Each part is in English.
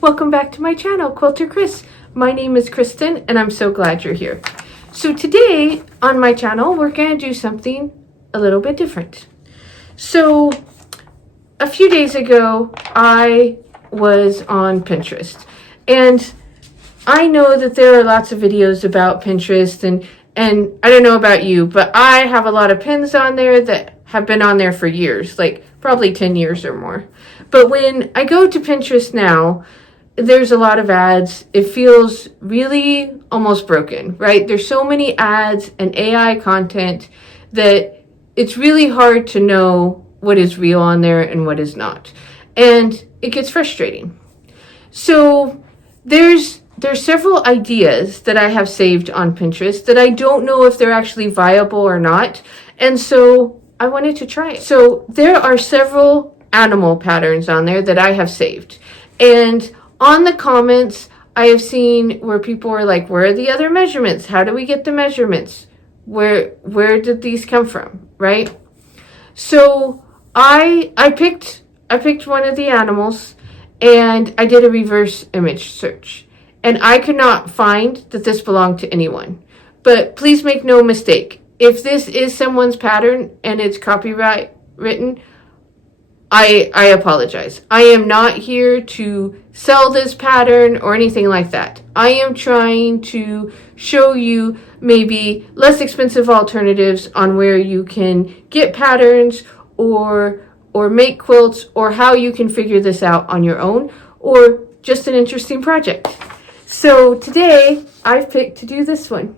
Welcome back to my channel, Quilter Chris. My name is Kristen and I'm so glad you're here. So today on my channel, we're going to do something a little bit different. So a few days ago, I was on Pinterest and I know that there are lots of videos about Pinterest and I don't know about you, but I have a lot of pins on there that have been on there for years, like probably 10 years or more. But when I go to Pinterest now, there's a lot of ads. It feels really almost broken, right? There's so many ads and AI content that it's really hard to know what is real on there and what is not. And it gets frustrating. So there's several ideas that I have saved on Pinterest that I don't know if they're actually viable or not. And so I wanted to try it. So there are several animal patterns on there that I have saved. And on the comments, I have seen where people are like, where are the other measurements? How do we get the measurements? Where did these come from, right? So I picked one of the animals and I did a reverse image search. And I could not find that this belonged to anyone. But please make no mistake. If this is someone's pattern and it's copyright written, I apologize. I am not here to sell this pattern or anything like that. I am trying to show you maybe less expensive alternatives on where you can get patterns or make quilts, or how you can figure this out on your own, or just an interesting project. So today I've picked to do this one.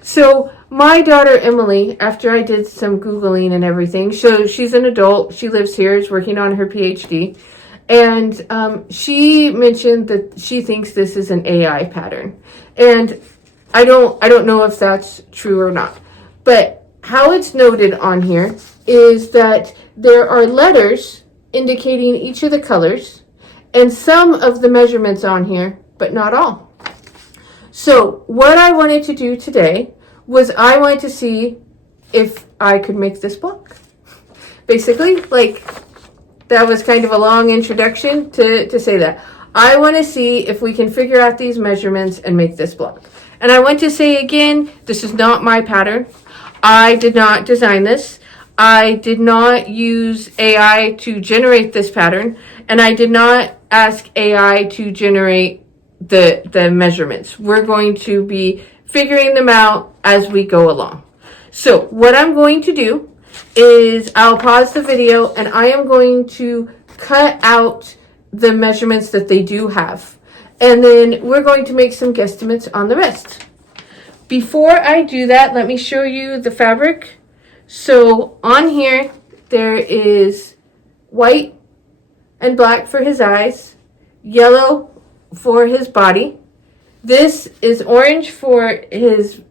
So my daughter Emily, after I did some Googling and everything, so she's an adult, she lives here, is working on her PhD, and she mentioned that she thinks this is an AI pattern. And I don't know if that's true or not. But how it's noted on here is that there are letters indicating each of the colors and some of the measurements on here, but not all. So what I wanted to do today was I wanted to see if I could make this block. Basically, like, that was kind of a long introduction to say that. I want to see if we can figure out these measurements and make this block. And I want to say again, this is not my pattern. I did not design this. I did not use AI to generate this pattern. And I did not ask AI to generate the measurements. We're going to be figuring them out as we go along. So what I'm going to do is I'll pause the video and I am going to cut out the measurements that they do have. And then we're going to make some guesstimates on the rest. Before I do that, let me show you the fabric. So on here, there is white and black for his eyes, yellow for his body. This is orange for his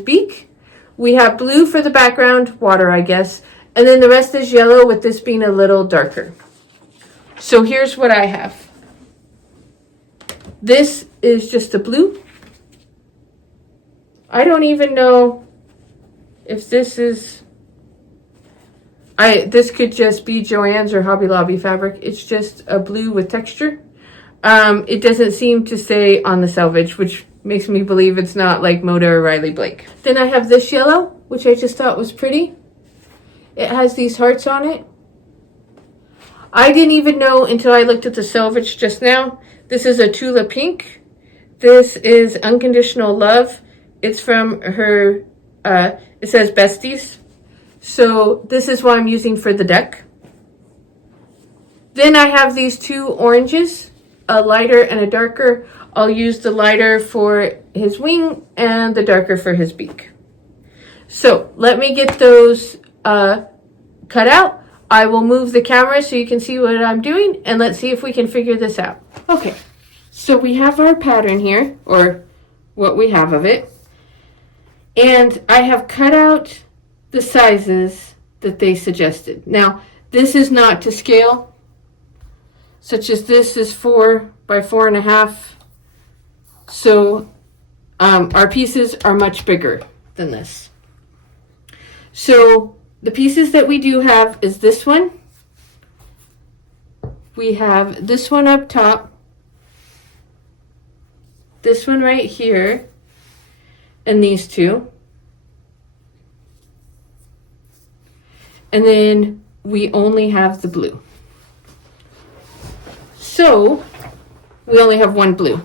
beak. We have blue for the background, water, I guess. And then the rest is yellow, with this being a little darker. So here's what I have. This is just a blue. I don't even know if this is... This could just be Joann's or Hobby Lobby fabric. It's just a blue with texture. It doesn't seem to say on the selvage, which makes me believe it's not like Moda or Riley Blake. Then I have this yellow, which I just thought was pretty. It has these hearts on it. I didn't even know until I looked at the selvage just now. This is a Tula Pink. This is Unconditional Love. It's from her, it says Besties. So this is what I'm using for the deck. Then I have these two oranges, a lighter and a darker. I'll use the lighter for his wing and the darker for his beak. So let me get those cut out. I will move the camera so you can see what I'm doing, and let's see if we can figure this out. Okay, so we have our pattern here, or what we have of it. And I have cut out the sizes that they suggested. Now, this is not to scale, such as this is 4 by 4.5. So our pieces are much bigger than this. So the pieces that we do have is this one. We have this one up top, this one right here and these two. And then we only have the blue. So we only have one blue.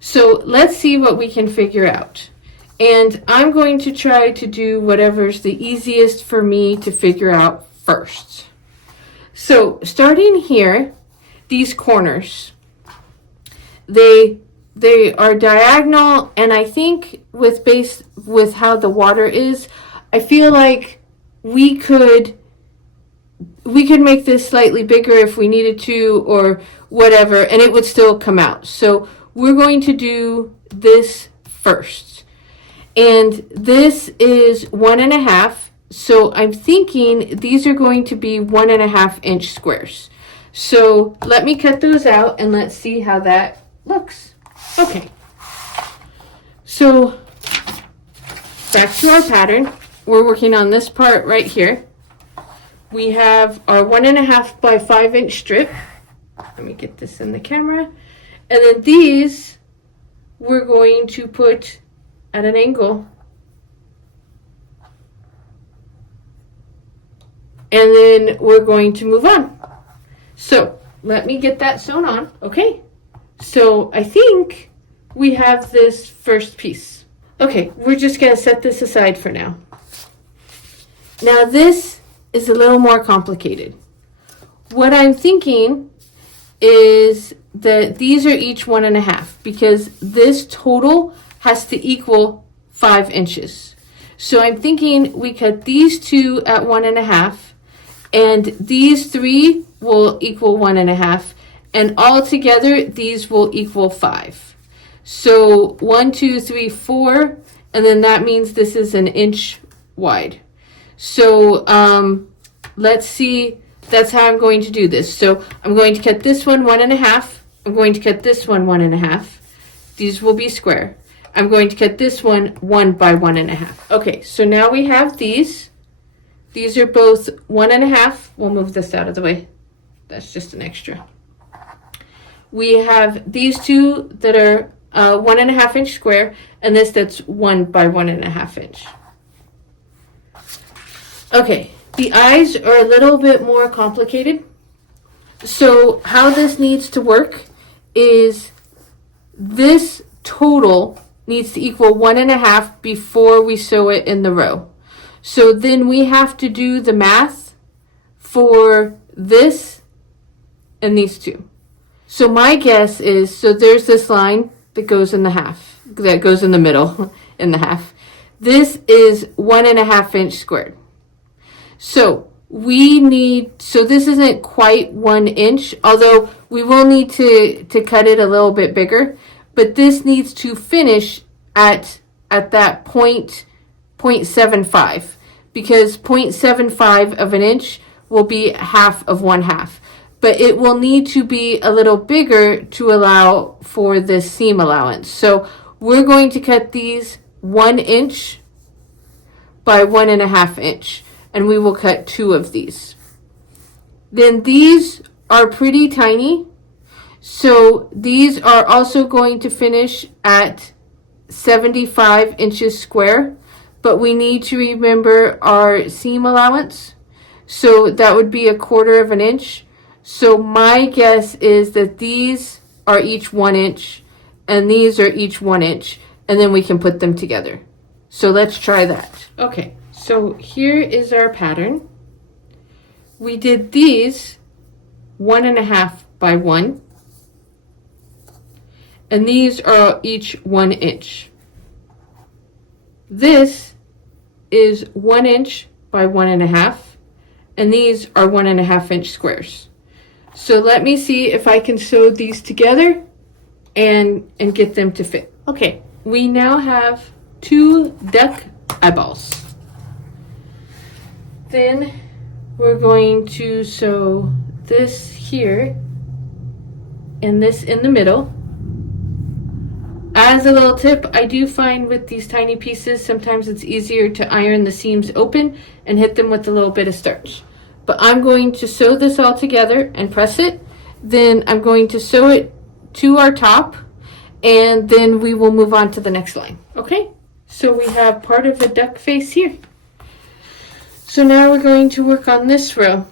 So let's see what we can figure out. And I'm going to try to do whatever's the easiest for me to figure out first. So starting here, these corners, they are diagonal, and I think with how the water is, I feel like we could make this slightly bigger if we needed to, or whatever, and it would still come out. So we're going to do this first. And this is 1.5. So I'm thinking these are going to be 1.5 inch squares. So let me cut those out and let's see how that looks. Okay. So back to our pattern. We're working on this part right here. We have our 1.5 by 5 inch strip. Let me get this in the camera. And then these we're going to put at an angle. And then we're going to move on. So let me get that sewn on. Okay. So I think we have this first piece. Okay, we're just going to set this aside for now. Now this is a little more complicated. What I'm thinking is that these are each 1.5 because this total has to equal 5 inches. So I'm thinking we cut these two at 1.5 and these three will equal 1.5 and all together these will equal 5. So 1, 2, 3, 4, and then that means this is an inch wide. So let's see, that's how I'm going to do this. So I'm going to cut this one 1.5. I'm going to cut this one 1.5. These will be square. I'm going to cut this one 1 by 1.5. Okay, so now we have these. These are both 1.5. We'll move this out of the way. That's just an extra. We have these two that are 1.5 inch square, and this that's 1 by 1.5 inch. Okay, the eyes are a little bit more complicated. So how this needs to work is this total needs to equal 1.5 before we sew it in the row. So then we have to do the math for this and these two. So my guess is, so there's this line that goes in the half, that goes in the middle in the half. This is 1.5 inch squared. So we need, so this isn't quite 1 inch, although we will need to cut it a little bit bigger, but this needs to finish at that 0.75 because 0.75 of an inch will be half of 1/2. But it will need to be a little bigger to allow for this seam allowance. So we're going to cut these 1 inch by 1.5 inch, and we will cut 2 of these. Then these are pretty tiny, so these are also going to finish at 75 inches square, but we need to remember our seam allowance. So that would be 1/4 of an inch. So my guess is that these are each 1 inch and these are each 1 inch, and then we can put them together. So let's try that. Okay, so here is our pattern. We did these 1.5 by 1, and these are each 1 inch. This is 1 inch by 1.5, and these are 1.5 inch squares. So let me see if I can sew these together and get them to fit. Okay, we now have 2 duck eyeballs. Then we're going to sew this here and this in the middle. As a little tip, I do find with these tiny pieces, sometimes it's easier to iron the seams open and hit them with a little bit of starch. But I'm going to sew this all together and press it. Then I'm going to sew it to our top. and then we will move on to the next line. Okay, so we have part of a duck face here. So now we're going to work on this row.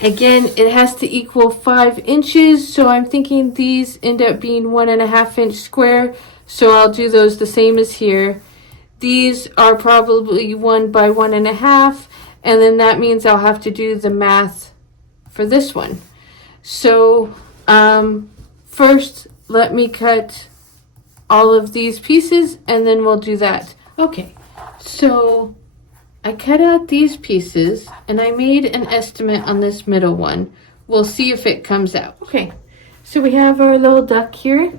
Again, it has to equal 5 inches, so I'm thinking these end up being 1.5 inch square, so I'll do those the same as here. These are probably 1 by 1.5, and then that means I'll have to do the math for this one. So first, let me cut all of these pieces, and then we'll do that. Okay, so I cut out these pieces, and I made an estimate on this middle one. We'll see if it comes out. Okay, so we have our little duck here,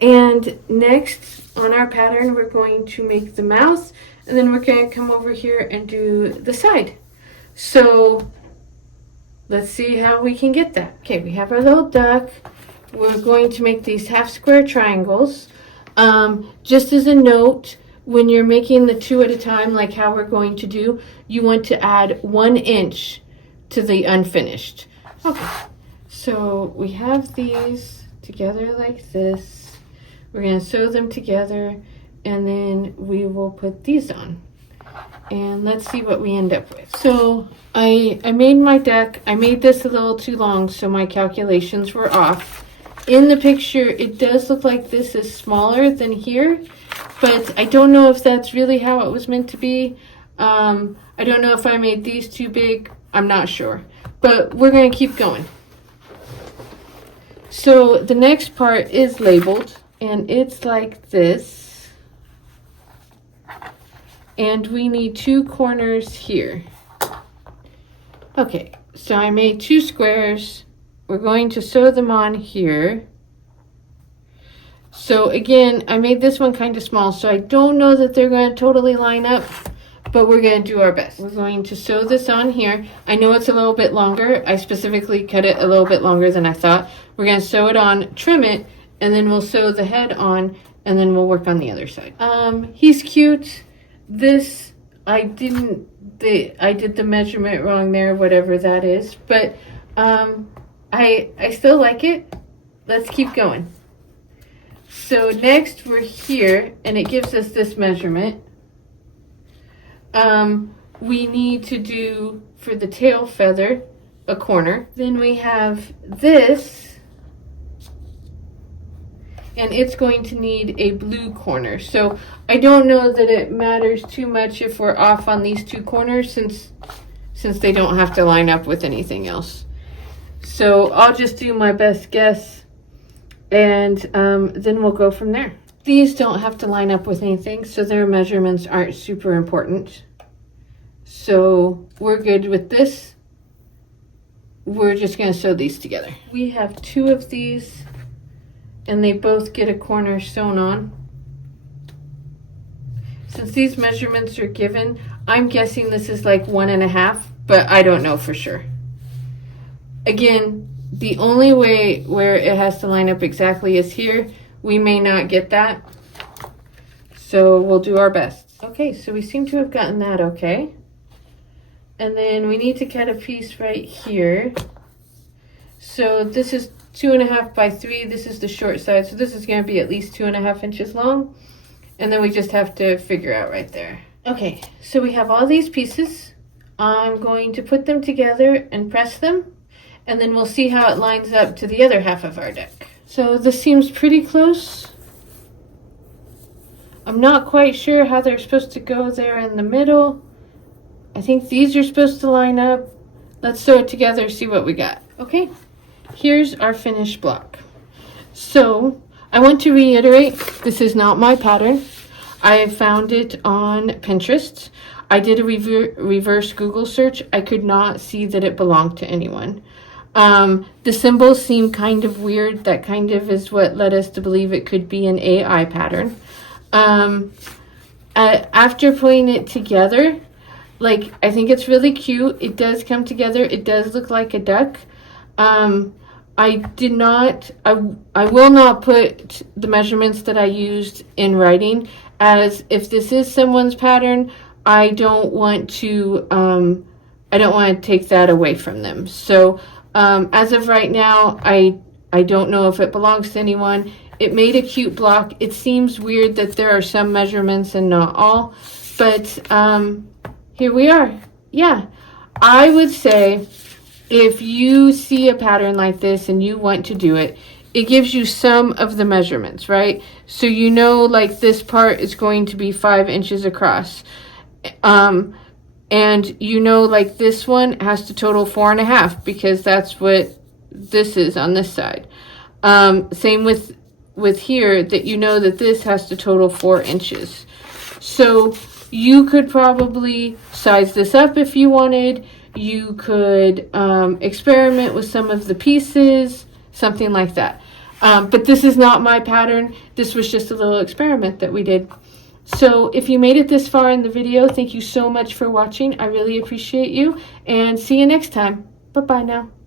and next on our pattern, we're going to make the mouth, and then we're going to come over here and do the side. So let's see how we can get that. Okay, we have our little duck. We're going to make these half square triangles. Just as a note, when you're making the 2 at a time, like how we're going to do, you want to add 1 inch to the unfinished. Okay, so we have these together like this. We're going to sew them together, and then we will put these on. And let's see what we end up with. So I made my duck. I made this a little too long, so my calculations were off. In the picture, it does look like this is smaller than here, but I don't know if that's really how it was meant to be. I don't know if I made these too big. I'm not sure, but we're going to keep going. So the next part is labeled, and it's like this. And we need 2 corners here. Okay, so I made 2 squares. We're going to sew them on here. So again, I made this one kind of small, so I don't know that they're going to totally line up, but we're going to do our best. We're going to sew this on here. I know it's a little bit longer. I specifically cut it a little bit longer than I thought. We're going to sew it on, trim it, and then we'll sew the head on, and then we'll work on the other side. He's cute. This, I did the measurement wrong there, whatever that is, but I still like it. Let's keep going. So next we're here, and it gives us this measurement. We need to do, for the tail feather, a corner. Then we have this, and it's going to need a blue corner. So I don't know that it matters too much if we're off on these 2 corners, since they don't have to line up with anything else. So I'll just do my best guess, and then we'll go from there. These don't have to line up with anything, so their measurements aren't super important. So we're good with this. We're just going to sew these together. We have 2 of these, and they both get a corner sewn on. Since these measurements are given, I'm guessing this is like 1.5, but I don't know for sure. Again, the only way where it has to line up exactly is here. We may not get that, so we'll do our best. Okay, so we seem to have gotten that okay. And then we need to cut a piece right here. So this is 2.5 by 3. This is the short side, so this is going to be at least 2.5 inches long. And then we just have to figure out right there. Okay, so we have all these pieces. I'm going to put them together and press them, and then we'll see how it lines up to the other half of our duck. So this seems pretty close. I'm not quite sure how they're supposed to go there in the middle. I think these are supposed to line up. Let's sew it together, see what we got. Okay, here's our finished block. So I want to reiterate, this is not my pattern. I found it on Pinterest. I did a reverse Google search. I could not see that it belonged to anyone. The symbols seem kind of weird. That kind of is what led us to believe it could be an AI pattern. After putting it together, like, I think it's really cute. It does come together. It does look like a duck. I will not put the measurements that I used in writing, as if this is someone's pattern, I don't want to take that away from them. So as of right now, I don't know if it belongs to anyone. It made a cute block. It seems weird that there are some measurements and not all, but here we are. Yeah, I would say if you see a pattern like this and you want to do it, it gives you some of the measurements, right? So you know, like this part is going to be 5 inches across. And you know, like this one has to total 4.5 because that's what this is on this side. Same with here, that you know that this has to total 4 inches. So you could probably size this up if you wanted. You could experiment with some of the pieces, something like that. But this is not my pattern. This was just a little experiment that we did. So if you made it this far in the video, thank you so much for watching. I really appreciate you, and see you next time. Bye-bye now.